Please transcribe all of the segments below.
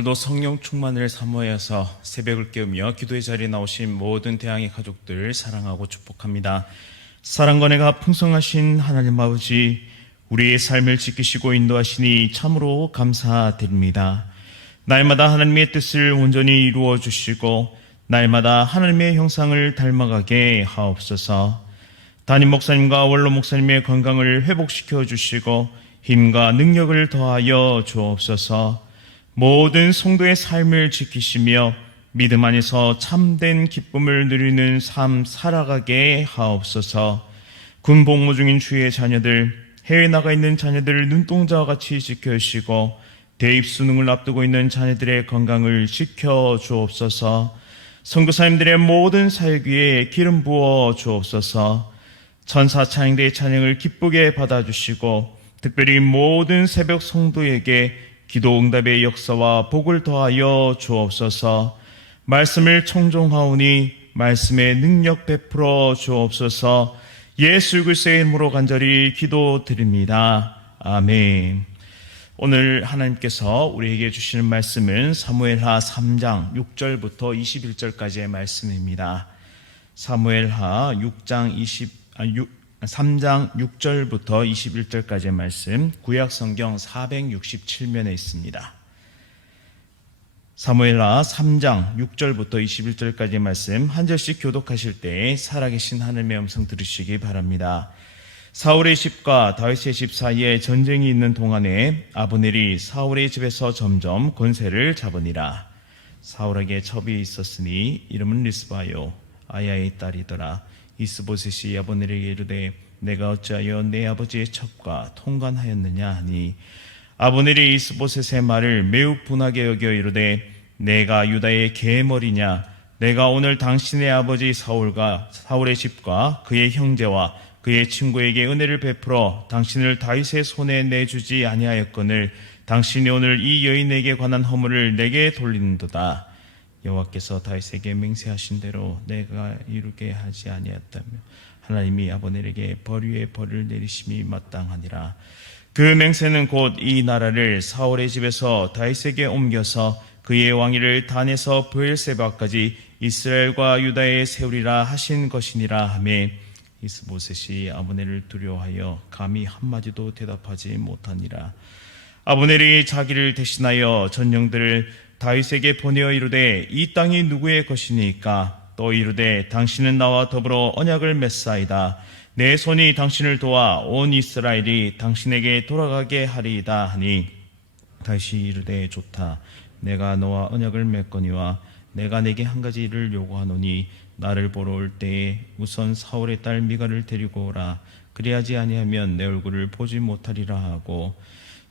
오늘도 성령 충만을 사모하여서 새벽을 깨우며 기도의 자리에 나오신 모든 대항의 가족들 사랑하고 축복합니다. 사랑과 은혜가 풍성하신 하나님 아버지, 우리의 삶을 지키시고 인도하시니 참으로 감사드립니다. 날마다 하나님의 뜻을 온전히 이루어 주시고 날마다 하나님의 형상을 닮아가게 하옵소서. 담임 목사님과 원로 목사님의 건강을 회복시켜 주시고 힘과 능력을 더하여 주옵소서. 모든 성도의 삶을 지키시며 믿음 안에서 참된 기쁨을 누리는 삶 살아가게 하옵소서. 군 복무 중인 주의 자녀들, 해외 나가 있는 자녀들을 눈동자와 같이 지켜주시고 대입 수능을 앞두고 있는 자녀들의 건강을 지켜 주옵소서. 선교사님들의 모든 사역 위에 기름 부어 주옵소서. 천사 찬양대의 찬양을 기쁘게 받아주시고 특별히 모든 새벽 성도에게 기도 응답의 역사와 복을 더하여 주옵소서. 말씀을 청종하오니 말씀의 능력 베풀어 주옵소서. 예수 그리스도의 이름으로 간절히 기도드립니다. 아멘. 오늘 하나님께서 우리에게 주시는 말씀은 사무엘하 3장 6절부터 21절까지의 말씀입니다. 사무엘하 3장 6절부터 21절까지의 말씀, 구약성경 467면에 있습니다. 사무엘하 3장 6절부터 21절까지의 말씀 한 절씩 교독하실 때 살아계신 하나님의 음성 들으시기 바랍니다. 사울의 집과 다윗의 집 사이에 전쟁이 있는 동안에 아브넬이 사울의 집에서 점점 권세를 잡으니라. 사울에게 첩이 있었으니 이름은 리스바요 아야의 딸이더라. 이스보셋이 아브넬에게 이르되 내가 어찌하여 내 아버지의 첩과 통관하였느냐 하니 아브넬이 이스보셋의 말을 매우 분하게 여겨 이르되 내가 유다의 계머리냐? 내가 오늘 당신의 아버지 사울의 집과 그의 형제와 그의 친구에게 은혜를 베풀어 당신을 다윗의 손에 내주지 아니하였거늘 당신이 오늘 이 여인에게 관한 허물을 내게 돌리는도다. 여호와께서 다윗에게 맹세하신 대로 내가 이루게 하지 아니하였다며 하나님이 아브넬에게 벌 위에 벌을 내리심이 마땅하니라. 그 맹세는 곧 이 나라를 사울의 집에서 다윗에게 옮겨서 그의 왕위를 단에서 브엘세바까지 이스라엘과 유다에 세우리라 하신 것이니라 하며 이스보셋이 아브넬을 두려워하여 감히 한마디도 대답하지 못하니라. 아브넬이 자기를 대신하여 전령들을 다윗에게 보내어 이르되 이 땅이 누구의 것이니까? 또 이르되 당신은 나와 더불어 언약을 맺사이다. 내 손이 당신을 도와 온 이스라엘이 당신에게 돌아가게 하리이다 하니 다윗이 이르되 좋다. 내가 너와 언약을 맺거니와 내가 내게 한 가지 일을 요구하노니 나를 보러 올 때에 우선 사울의 딸 미갈을 데리고 오라. 그리하지 아니하면 내 얼굴을 보지 못하리라 하고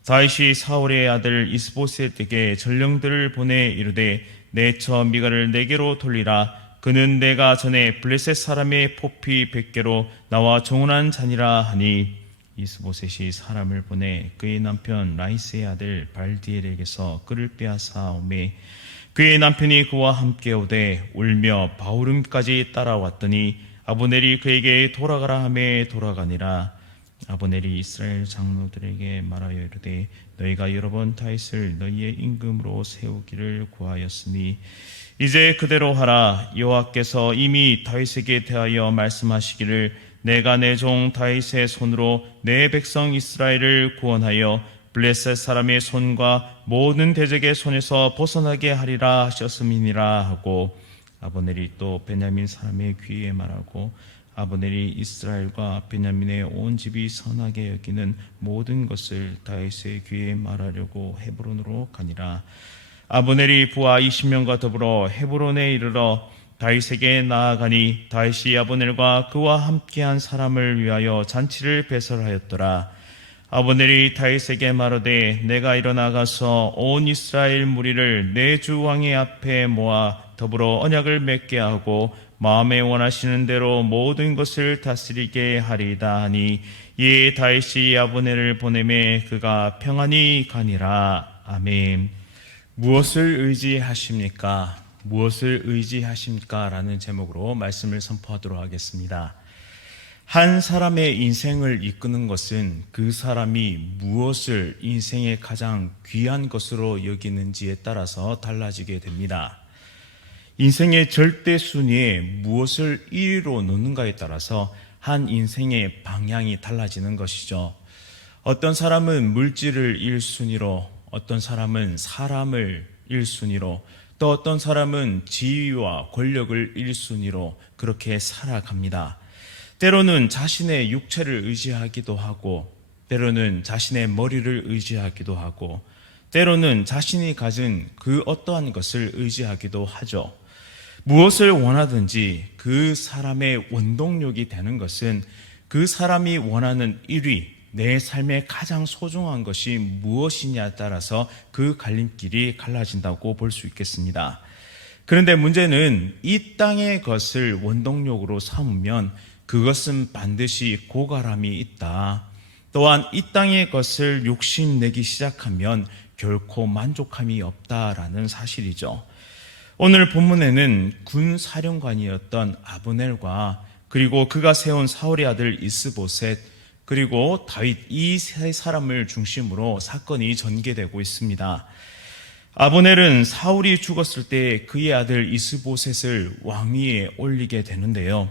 다윗이 사울의 아들 이스보셋에게 전령들을 보내 이르되 내 처 미갈을 내게로 돌리라. 그는 내가 전에 블레셋 사람의 포피 100개로 나와 정혼한 자니라 하니 이스보셋이 사람을 보내 그의 남편 라이스의 아들 발디엘에게서 그를 빼앗아 오매 그의 남편이 그와 함께 오되 울며 바후림까지 따라왔더니 아브넬이 그에게 돌아가라 하매 돌아가니라. 아브넬이 이스라엘 장로들에게 말하여 이르되 너희가 여러 번 다윗을 너희의 임금으로 세우기를 구하였으니 이제 그대로 하라. 여호와께서 이미 다윗에게 대하여 말씀하시기를 내가 내 종 다윗의 손으로 내 백성 이스라엘을 구원하여 블레셋 사람의 손과 모든 대적의 손에서 벗어나게 하리라 하셨음이니라 하고 아브넬이 또 베냐민 사람의 귀에 말하고 아브넬이 이스라엘과 베냐민의 온 집이 선하게 여기는 모든 것을 다윗의 귀에 말하려고 헤브론으로 가니라. 아브넬이 부하 20명과 더불어 헤브론에 이르러 다윗에게 나아가니 다윗이 아브넬과 그와 함께한 사람을 위하여 잔치를 배설하였더라. 아브넬이 다윗에게 말하되 내가 일어나 가서 온 이스라엘 무리를 내 주 왕의 앞에 모아 더불어 언약을 맺게 하고 마음에 원하시는 대로 모든 것을 다스리게 하리이다 하니 이에 다윗이 아브넬을 보내매 그가 평안히 가니라. 아멘. 무엇을 의지하십니까? 무엇을 의지하십니까? 라는 제목으로 말씀을 선포하도록 하겠습니다. 한 사람의 인생을 이끄는 것은 그 사람이 무엇을 인생의 가장 귀한 것으로 여기는지에 따라서 달라지게 됩니다. 인생의 절대 순위에 무엇을 1위로 놓는가에 따라서 한 인생의 방향이 달라지는 것이죠. 어떤 사람은 물질을 1순위로, 어떤 사람은 사람을 1순위로, 또 어떤 사람은 지위와 권력을 1순위로 그렇게 살아갑니다. 때로는 자신의 육체를 의지하기도 하고, 때로는 자신의 머리를 의지하기도 하고, 때로는 자신이 가진 그 어떠한 것을 의지하기도 하죠. 무엇을 원하든지 그 사람의 원동력이 되는 것은 그 사람이 원하는 1위, 내 삶의 가장 소중한 것이 무엇이냐에 따라서 그 갈림길이 갈라진다고 볼 수 있겠습니다. 그런데 문제는 이 땅의 것을 원동력으로 삼으면 그것은 반드시 고갈함이 있다. 또한 이 땅의 것을 욕심내기 시작하면 결코 만족함이 없다라는 사실이죠. 오늘 본문에는 군 사령관이었던 아브넬과 그리고 그가 세운 사울의 아들 이스보셋 그리고 다윗 이 세 사람을 중심으로 사건이 전개되고 있습니다. 아브넬은 사울이 죽었을 때 그의 아들 이스보셋을 왕위에 올리게 되는데요.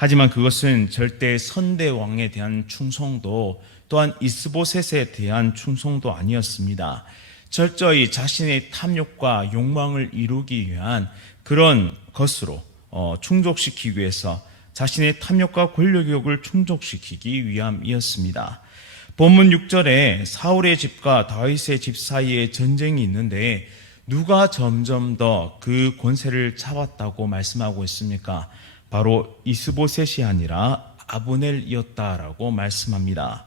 하지만 그것은 절대 선대왕에 대한 충성도 또한 이스보셋에 대한 충성도 아니었습니다. 철저히 자신의 탐욕과 욕망을 이루기 위한 그런 것으로 충족시키기 위해서 자신의 탐욕과 권력욕을 충족시키기 위함이었습니다. 본문 6절에 사울의 집과 다윗의 집 사이에 전쟁이 있는데 누가 점점 더 그 권세를 잡았다고 말씀하고 있습니까? 바로 이스보셋이 아니라 아브넬이었다라고 말씀합니다.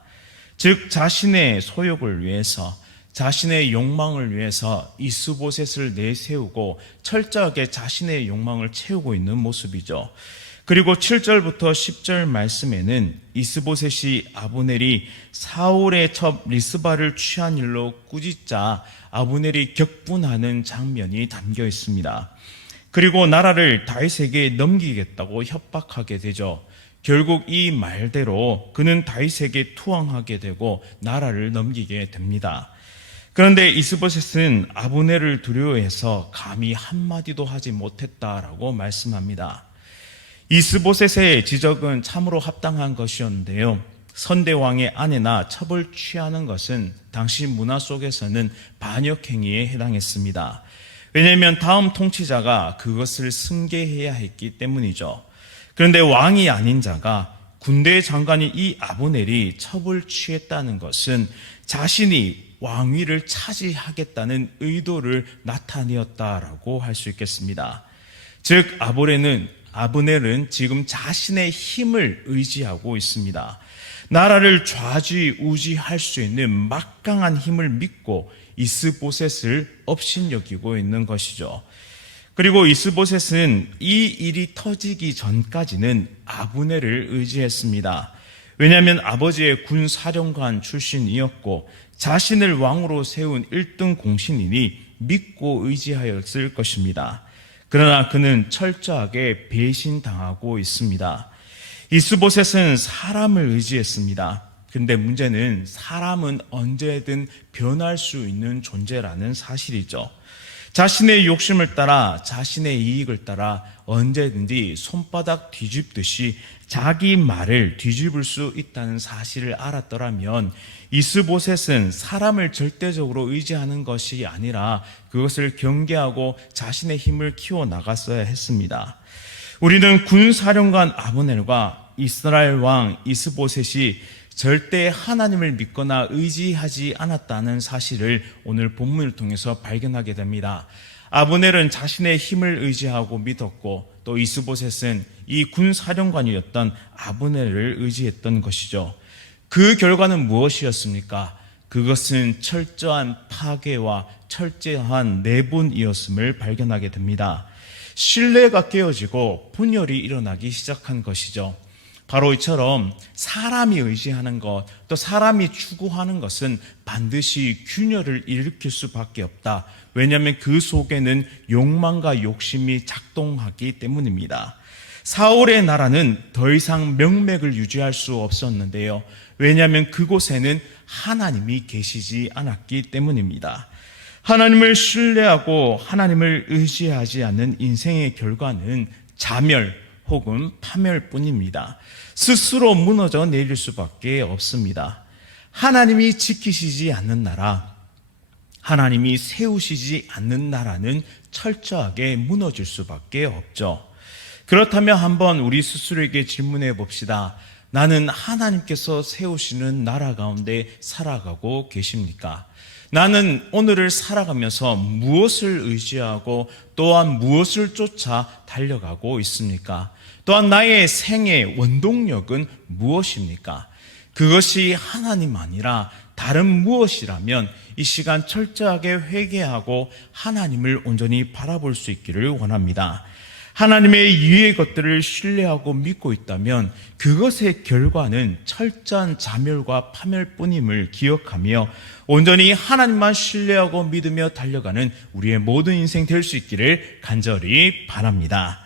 즉 자신의 소욕을 위해서 자신의 욕망을 위해서 이스보셋을 내세우고 철저하게 자신의 욕망을 채우고 있는 모습이죠. 그리고 7절부터 10절 말씀에는 이스보셋이 아브넬이 사울의 첩 리스바를 취한 일로 꾸짖자 아브넬이 격분하는 장면이 담겨 있습니다. 그리고 나라를 다윗에게 넘기겠다고 협박하게 되죠. 결국 이 말대로 그는 다윗에게 투항하게 되고 나라를 넘기게 됩니다. 그런데 이스보셋은 아브넬을 두려워해서 감히 한마디도 하지 못했다라고 말씀합니다. 이스보셋의 지적은 참으로 합당한 것이었는데요. 선대왕의 아내나 첩을 취하는 것은 당시 문화 속에서는 반역행위에 해당했습니다. 왜냐하면 다음 통치자가 그것을 승계해야 했기 때문이죠. 그런데 왕이 아닌 자가 군대 장관인 이 아브넬이 첩을 취했다는 것은 자신이 왕위를 차지하겠다는 의도를 나타내었다라고 할 수 있겠습니다. 즉 아브넬은 지금 자신의 힘을 의지하고 있습니다. 나라를 좌지우지할 수 있는 막강한 힘을 믿고 이스보셋을 업신여기고 있는 것이죠. 그리고 이스보셋은 이 일이 터지기 전까지는 아브넬을 의지했습니다. 왜냐하면 아버지의 군 사령관 출신이었고 자신을 왕으로 세운 1등 공신이니 믿고 의지하였을 것입니다. 그러나 그는 철저하게 배신당하고 있습니다. 이스보셋은 사람을 의지했습니다. 그런데 문제는 사람은 언제든 변할 수 있는 존재라는 사실이죠. 자신의 욕심을 따라 자신의 이익을 따라 언제든지 손바닥 뒤집듯이 자기 말을 뒤집을 수 있다는 사실을 알았더라면 이스보셋은 사람을 절대적으로 의지하는 것이 아니라 그것을 경계하고 자신의 힘을 키워나갔어야 했습니다. 우리는 군사령관 아브넬과 이스라엘 왕 이스보셋이 절대 하나님을 믿거나 의지하지 않았다는 사실을 오늘 본문을 통해서 발견하게 됩니다. 아브넬은 자신의 힘을 의지하고 믿었고 또 이스보셋은 이 군사령관이었던 아브넬을 의지했던 것이죠. 그 결과는 무엇이었습니까? 그것은 철저한 파괴와 철저한 내분이었음을 발견하게 됩니다. 신뢰가 깨어지고 분열이 일어나기 시작한 것이죠. 바로 이처럼 사람이 의지하는 것, 또 사람이 추구하는 것은 반드시 균열을 일으킬 수밖에 없다. 왜냐하면 그 속에는 욕망과 욕심이 작동하기 때문입니다. 사울의 나라는 더 이상 명맥을 유지할 수 없었는데요. 왜냐하면 그곳에는 하나님이 계시지 않았기 때문입니다. 하나님을 신뢰하고 하나님을 의지하지 않는 인생의 결과는 자멸 혹은 파멸뿐입니다. 스스로 무너져 내릴 수밖에 없습니다. 하나님이 지키시지 않는 나라, 하나님이 세우시지 않는 나라는 철저하게 무너질 수밖에 없죠. 그렇다면 한번 우리 스스로에게 질문해 봅시다. 나는 하나님께서 세우시는 나라 가운데 살아가고 계십니까? 나는 오늘을 살아가면서 무엇을 의지하고 또한 무엇을 쫓아 달려가고 있습니까? 또한 나의 생의 원동력은 무엇입니까? 그것이 하나님 아니라 다른 무엇이라면 이 시간 철저하게 회개하고 하나님을 온전히 바라볼 수 있기를 원합니다. 하나님의 이유의 것들을 신뢰하고 믿고 있다면 그것의 결과는 철저한 자멸과 파멸뿐임을 기억하며 온전히 하나님만 신뢰하고 믿으며 달려가는 우리의 모든 인생 될 수 있기를 간절히 바랍니다.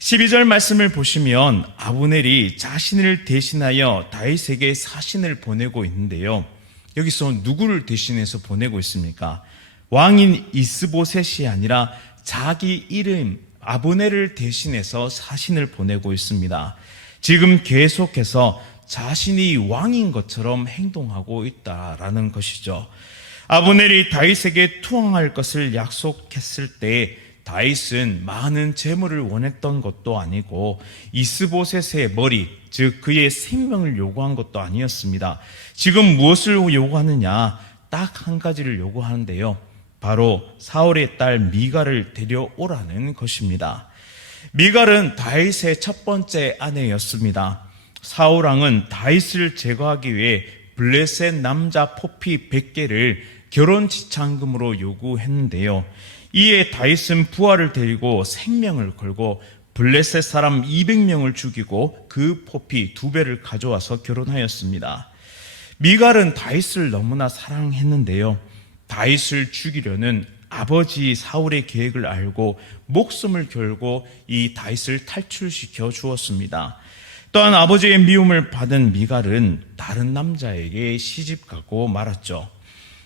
12절 말씀을 보시면 아브넬이 자신을 대신하여 다윗에게 사신을 보내고 있는데요. 여기서 누구를 대신해서 보내고 있습니까? 왕인 이스보셋이 아니라 자기 이름 아브넬을 대신해서 사신을 보내고 있습니다. 지금 계속해서 자신이 왕인 것처럼 행동하고 있다라는 것이죠. 아브넬이 다윗에게 투항할 것을 약속했을 때 다윗은 많은 재물을 원했던 것도 아니고 이스보셋의 머리, 즉 그의 생명을 요구한 것도 아니었습니다. 지금 무엇을 요구하느냐? 딱 한 가지를 요구하는데요. 바로 사울의 딸 미갈을 데려오라는 것입니다. 미갈은 다윗의 첫 번째 아내였습니다. 사울 왕은 다윗을 제거하기 위해 블레셋 남자 포피 100개를 결혼 지참금으로 요구했는데요. 이에 다윗은 부하를 데리고 생명을 걸고 블레셋 사람 200명을 죽이고 그 포피 2배를 가져와서 결혼하였습니다. 미갈은 다윗을 너무나 사랑했는데요. 다윗을 죽이려는 아버지 사울의 계획을 알고 목숨을 걸고 이 다윗을 탈출시켜 주었습니다. 또한 아버지의 미움을 받은 미갈은 다른 남자에게 시집가고 말았죠.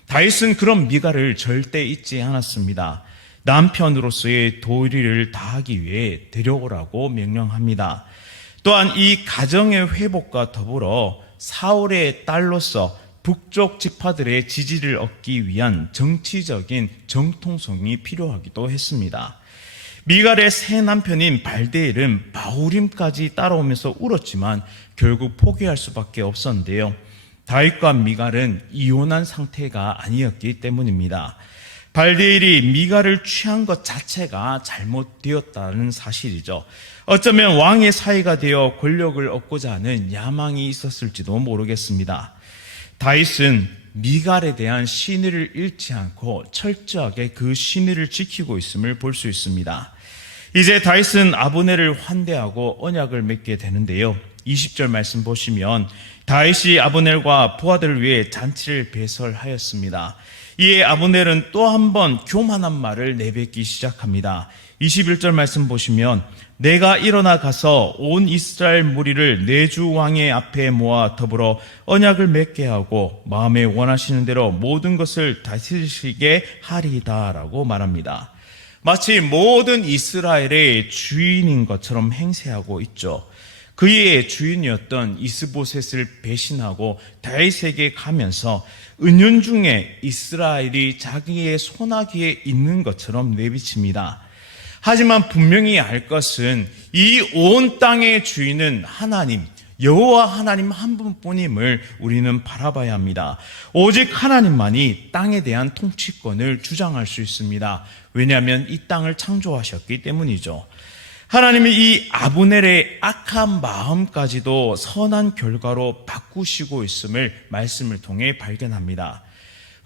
다윗은 그런 미갈을 절대 잊지 않았습니다. 남편으로서의 도리를 다하기 위해 데려오라고 명령합니다. 또한 이 가정의 회복과 더불어 사울의 딸로서 북쪽 지파들의 지지를 얻기 위한 정치적인 정통성이 필요하기도 했습니다. 미갈의 새 남편인 발데일은 바후림까지 따라오면서 울었지만 결국 포기할 수밖에 없었는데요. 다윗과 미갈은 이혼한 상태가 아니었기 때문입니다. 발데일이 미갈을 취한 것 자체가 잘못되었다는 사실이죠. 어쩌면 왕의 사이가 되어 권력을 얻고자 하는 야망이 있었을지도 모르겠습니다. 다윗은 미갈에 대한 신의를 잃지 않고 철저하게 그 신의를 지키고 있음을 볼 수 있습니다. 이제 다윗은 아브넬을 환대하고 언약을 맺게 되는데요. 20절 말씀 보시면 다윗이 아브넬과 부하들을 위해 잔치를 배설하였습니다. 이에 아브넬은 또 한 번 교만한 말을 내뱉기 시작합니다. 21절 말씀 보시면 내가 일어나 가서 온 이스라엘 무리를 내 주 왕의 앞에 모아 더불어 언약을 맺게 하고 마음에 원하시는 대로 모든 것을 다스리시게 하리다라고 말합니다. 마치 모든 이스라엘의 주인인 것처럼 행세하고 있죠. 그의 주인이었던 이스보셋을 배신하고 다윗에게 가면서 은연중에 이스라엘이 자기의 손아귀에 있는 것처럼 내비칩니다. 하지만 분명히 알 것은 이 온 땅의 주인은 하나님, 여호와 하나님 한 분뿐임을 우리는 바라봐야 합니다. 오직 하나님만이 땅에 대한 통치권을 주장할 수 있습니다. 왜냐하면 이 땅을 창조하셨기 때문이죠. 하나님이 이 아브넬의 악한 마음까지도 선한 결과로 바꾸시고 있음을 말씀을 통해 발견합니다.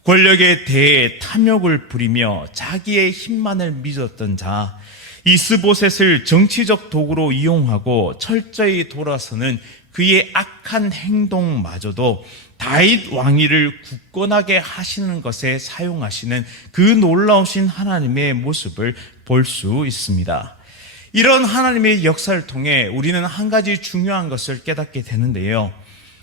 권력에 대해 탐욕을 부리며 자기의 힘만을 믿었던 자, 이스보셋을 정치적 도구로 이용하고 철저히 돌아서는 그의 악한 행동마저도 다윗 왕위를 굳건하게 하시는 것에 사용하시는 그 놀라우신 하나님의 모습을 볼 수 있습니다. 이런 하나님의 역사를 통해 우리는 한 가지 중요한 것을 깨닫게 되는데요.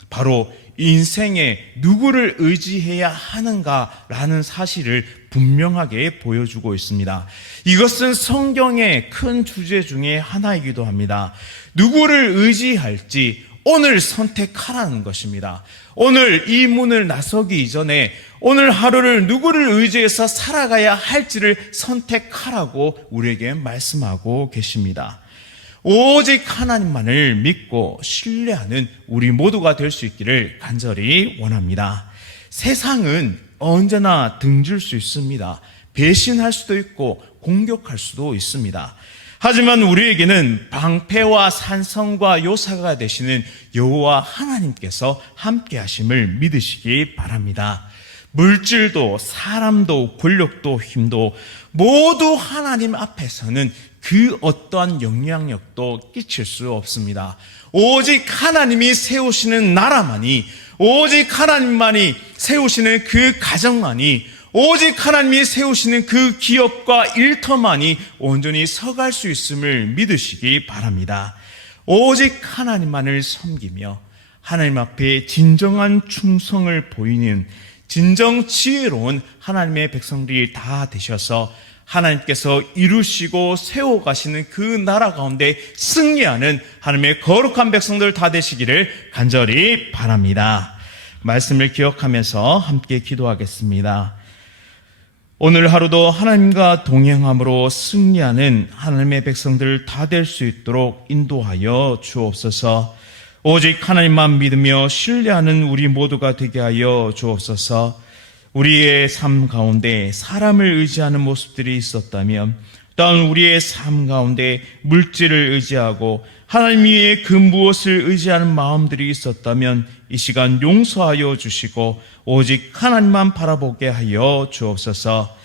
바로 인생에 누구를 의지해야 하는가라는 사실을 분명하게 보여주고 있습니다. 이것은 성경의 큰 주제 중에 하나이기도 합니다. 누구를 의지할지 오늘 선택하라는 것입니다. 오늘 이 문을 나서기 이전에 오늘 하루를 누구를 의지해서 살아가야 할지를 선택하라고 우리에게 말씀하고 계십니다. 오직 하나님만을 믿고 신뢰하는 우리 모두가 될 수 있기를 간절히 원합니다. 세상은 언제나 등질 수 있습니다. 배신할 수도 있고 공격할 수도 있습니다. 하지만 우리에게는 방패와 산성과 요사가 되시는 여호와 하나님께서 함께 하심을 믿으시기 바랍니다. 물질도 사람도 권력도 힘도 모두 하나님 앞에서는 그 어떠한 영향력도 끼칠 수 없습니다. 오직 하나님이 세우시는 나라만이, 오직 하나님만이 세우시는 그 가정만이, 오직 하나님이 세우시는 그 기업과 일터만이 온전히 서갈 수 있음을 믿으시기 바랍니다. 오직 하나님만을 섬기며 하나님 앞에 진정한 충성을 보이는 진정 지혜로운 하나님의 백성들이 다 되셔서 하나님께서 이루시고 세워가시는 그 나라 가운데 승리하는 하나님의 거룩한 백성들 다 되시기를 간절히 바랍니다. 말씀을 기억하면서 함께 기도하겠습니다. 오늘 하루도 하나님과 동행함으로 승리하는 하나님의 백성들 다 될 수 있도록 인도하여 주옵소서. 오직 하나님만 믿으며 신뢰하는 우리 모두가 되게 하여 주옵소서. 우리의 삶 가운데 사람을 의지하는 모습들이 있었다면, 또한 우리의 삶 가운데 물질을 의지하고 하나님 위에 그 무엇을 의지하는 마음들이 있었다면 이 시간 용서하여 주시고 오직 하나님만 바라보게 하여 주옵소서.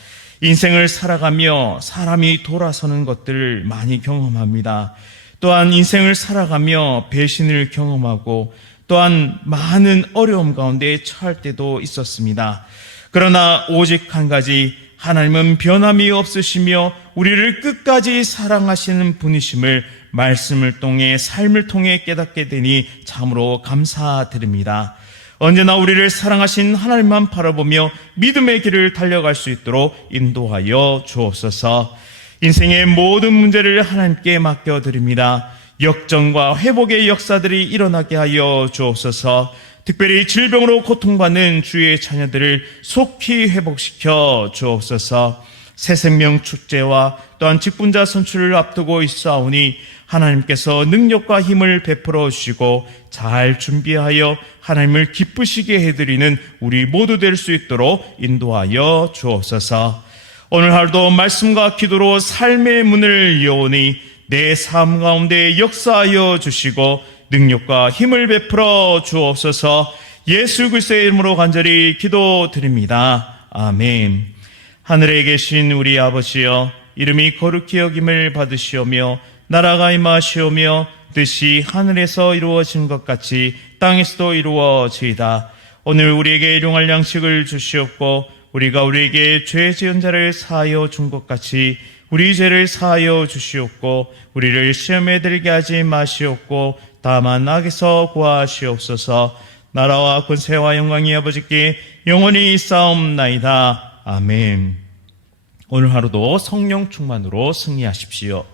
인생을 살아가며 사람이 돌아서는 것들을 많이 경험합니다. 또한 인생을 살아가며 배신을 경험하고 또한 많은 어려움 가운데 처할 때도 있었습니다. 그러나 오직 한 가지, 하나님은 변함이 없으시며 우리를 끝까지 사랑하시는 분이심을 말씀을 통해 삶을 통해 깨닫게 되니 참으로 감사드립니다. 언제나 우리를 사랑하신 하나님만 바라보며 믿음의 길을 달려갈 수 있도록 인도하여 주옵소서. 인생의 모든 문제를 하나님께 맡겨드립니다. 역전과 회복의 역사들이 일어나게 하여 주옵소서. 특별히 질병으로 고통받는 주의 자녀들을 속히 회복시켜 주옵소서. 새생명 축제와 또한 직분자 선출을 앞두고 있사오니 하나님께서 능력과 힘을 베풀어 주시고 잘 준비하여 하나님을 기쁘시게 해드리는 우리 모두 될 수 있도록 인도하여 주옵소서. 오늘 하루도 말씀과 기도로 삶의 문을 여오니 내 삶 가운데 역사하여 주시고 능력과 힘을 베풀어 주옵소서. 예수 그리스도의 이름으로 간절히 기도드립니다. 아멘. 하늘에 계신 우리 아버지여, 이름이 거룩히 여김을 받으시오며 나라가 임하시오며 뜻이 하늘에서 이루어진 것 같이 땅에서도 이루어지이다. 오늘 우리에게 일용할 양식을 주시옵고 우리가 우리에게 죄 지은 자를 사하여 준 것 같이 우리 죄를 사하여 주시옵고 우리를 시험에 들게 하지 마시옵고 다만 악에서 구하시옵소서. 나라와 권세와 영광이 아버지께 영원히 있사옵나이다. 아멘. 오늘 하루도 성령 충만으로 승리하십시오.